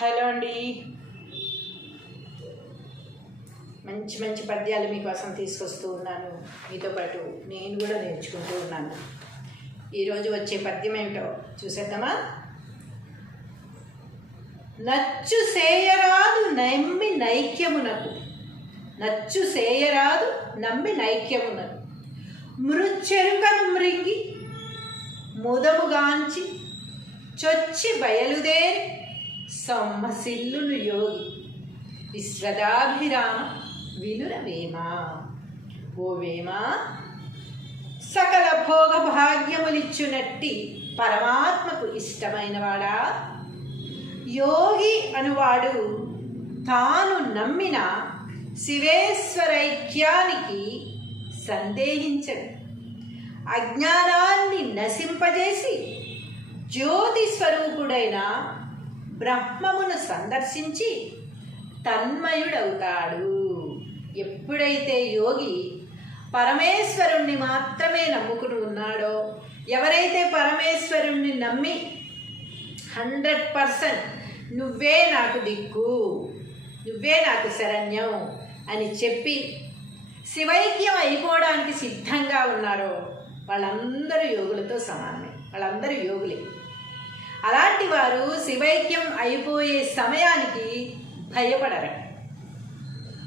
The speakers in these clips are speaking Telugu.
హలో అండి. మంచి మంచి పద్యాలు మీకోసం తీసుకొస్తూ ఉన్నాను. మీతో పాటు నేను కూడా నేర్చుకుంటూ ఉన్నాను. ఈరోజు వచ్చే పద్యం ఏమిటో చూసేద్దామా? నచ్చు సేయరాదు నమ్మి నైక్యమునకు, నచ్చు సేయరాదు నమ్మి నైక్యమునకు, మృచ్చెరుకను మృంగి ముదముగాంచి చొచ్చి బయలుదేరి సొమ్మసిల్లును యోగి విశ్వదాభిరామ వినుర వేమ. ఓ వేమ, సకల భోగ భాగ్యములిచ్చునట్టి పరమాత్మకు ఇష్టమైనవాడా, యోగి అనువాడు తాను నమ్మిన శివేశ్వరైక్యానికి సందేహించడు. అజ్ఞానాన్ని నశింపజేసి జ్యోతి స్వరూపుడైన బ్రహ్మమును సందర్శించి తన్మయుడవుతాడు. ఎప్పుడైతే యోగి పరమేశ్వరుణ్ణి మాత్రమే నమ్ముకుని ఉన్నాడో, ఎవరైతే పరమేశ్వరుణ్ణి నమ్మి 100% నువ్వే నాకు దిక్కు, నువ్వే నాకు శరణ్యం అని చెప్పి శివైక్యం అయిపోవడానికి సిద్ధంగా ఉన్నారో వాళ్ళందరూ యోగులతో సమానమే, వాళ్ళందరూ యోగులే. అలాంటి వారు శివైక్యం అయిపోయే సమయానికి భయపడరు,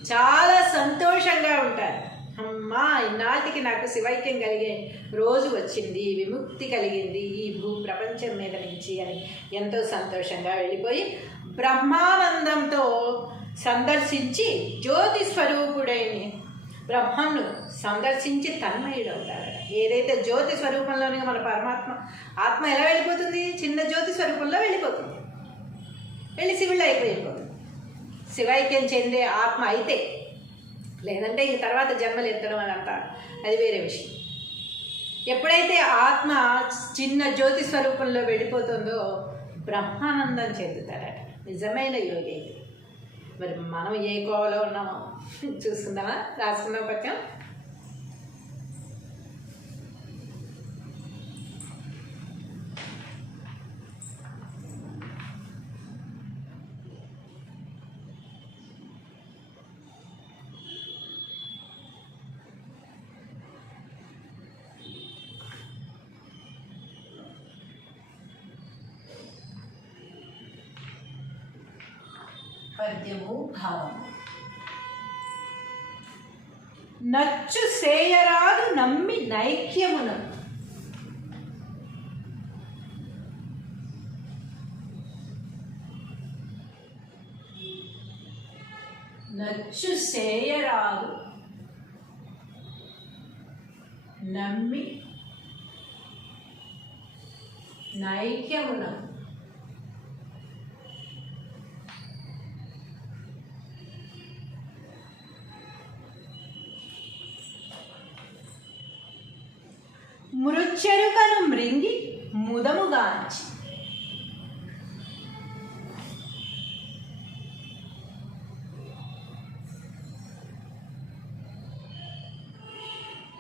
చాలా సంతోషంగా ఉంటారు. అమ్మా, ఇన్నాటికి నాకు శివైక్యం కలిగే రోజు వచ్చింది, విముక్తి కలిగింది ఈ భూ ప్రపంచం మీద నుంచి అని ఎంతో సంతోషంగా వెళ్ళిపోయి బ్రహ్మానందంతో సందర్శించి జ్యోతి స్వరూపుడైన బ్రహ్మను సందర్శించి తన్మయుడవుతాడు. ఏదైతే జ్యోతి స్వరూపంలోనే మన పరమాత్మ ఆత్మ ఎలా వెళ్ళిపోతుంది? చిన్న జ్యోతి స్వరూపంలో వెళ్ళిపోతుంది, వెళ్ళి శివుళ్ళు అయిపోయిపోతుంది. శివైక్యం చెందే ఆత్మ అయితే, లేదంటే ఇంక తర్వాత జన్మలు ఎత్తడం అదంతా అది వేరే విషయం. ఎప్పుడైతే ఆత్మ చిన్న జ్యోతి స్వరూపంలో వెళ్ళిపోతుందో బ్రహ్మానందం చెందుతాడట నిజమైన యోగి అయితే. మరి మనం ఏ కోవలో ఉన్నామో చూసుకుందామా? రాసుకున్నాం పద్యం. పద్యము భావము. నచ్చు సేయరాదు నమ్మి నైక్యమును, నచ్చు సేయరాదు నమ్మి నైక్యమును, మృచ్చెరుకను మృంగి ముదముగాంచి,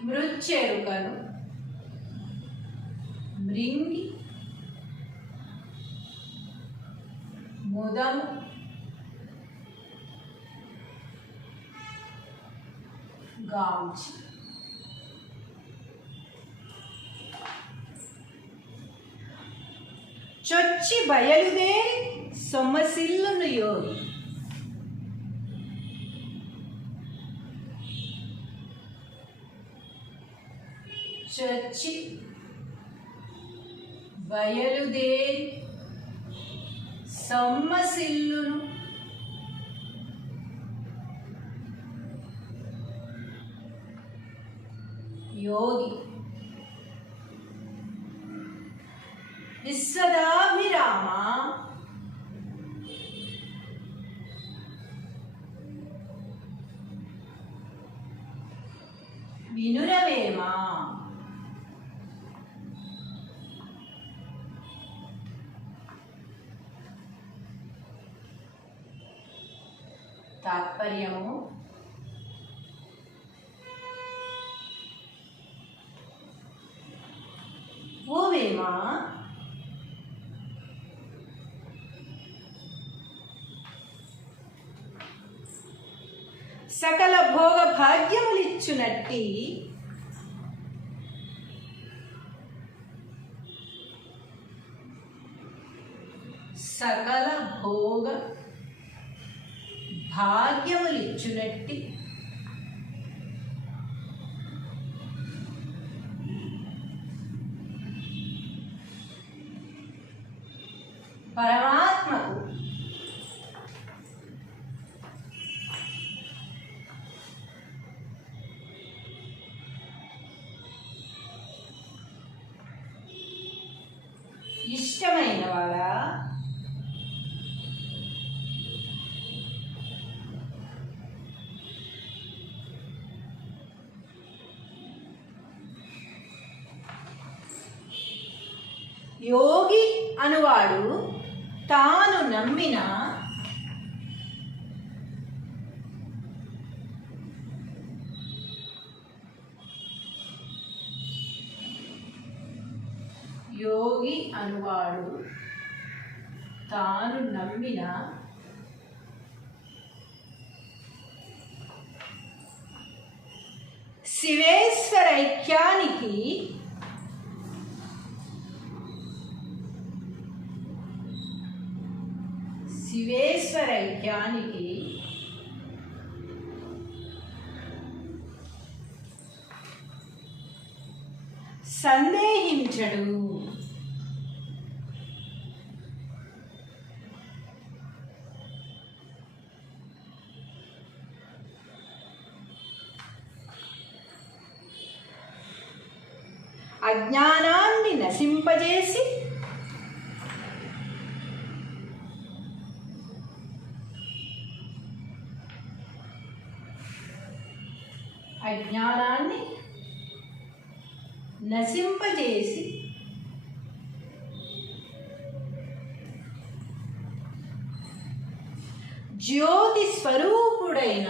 మృచ్చెరుకను మృంగి ముదము గాంచి, చొచ్చి బయలుదేరి సొమ్మసిల్లును యోగి చొచ్చి బయలుదేరి సొమ్మసిల్లును యోగి విశ్వదాభిరామ వినురవేమ. తాత్పర్యము: ఓ వేమ, సకల భోగ భాగ్యములిచ్చునట్టి సకల భోగ భాగ్యములిచ్చునట్టి పరమాత్మకు ఇష్టమైన వాడా యోగి అనువాడు తాను నమ్మిన యోగి అనువాడు తాను నమ్మిన శివేశ్వరైక్యానికి సందేహించడు. అజ్ఞానాన్ని నశింపజేసి జ్యోతి స్వరూపుడైన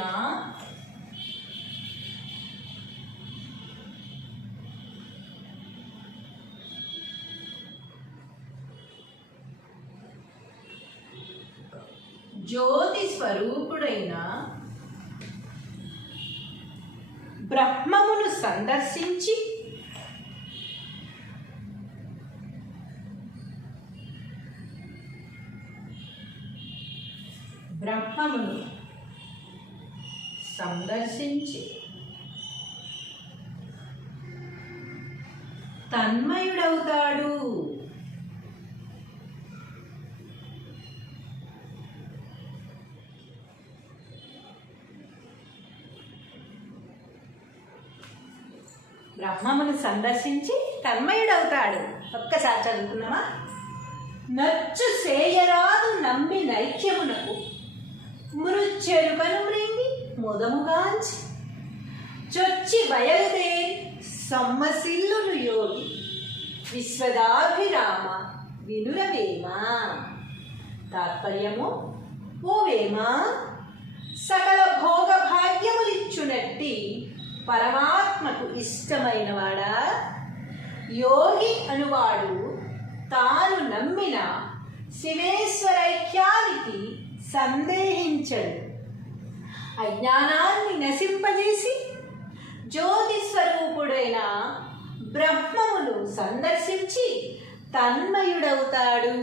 బ్రహ్మమును సందర్శించి తన్మయుడవుతాడు. బ్రహ్మమును సందర్శించి తన్మయుడవుతాడు. ఒక్కసారి చదువుకున్నామా? నచ్చు సేయరాదు నమ్మి నైక్యమునకు మృచ్చెరుకను మృంగి ముదముగాంచి చొచ్చి బయలుదేరి సమ్మసిల్లును యోగి విశ్వదాభిరామ వినురవేమ. తాత్పర్యము: ఓ వేమ, సకల భోగ భాగ్యములిచ్చునట్టి పరమాత్మకు ఇష్టమైనవాడా, యోగి అనువాడు తాను నమ్మిన శివేశ్వరైక్యానికి సందేహించడు. అజ్ఞానాన్ని నశింపజేసి జ్యోతి స్వరూపుడైన బ్రహ్మమును సందర్శించి తన్మయుడవుతాడు.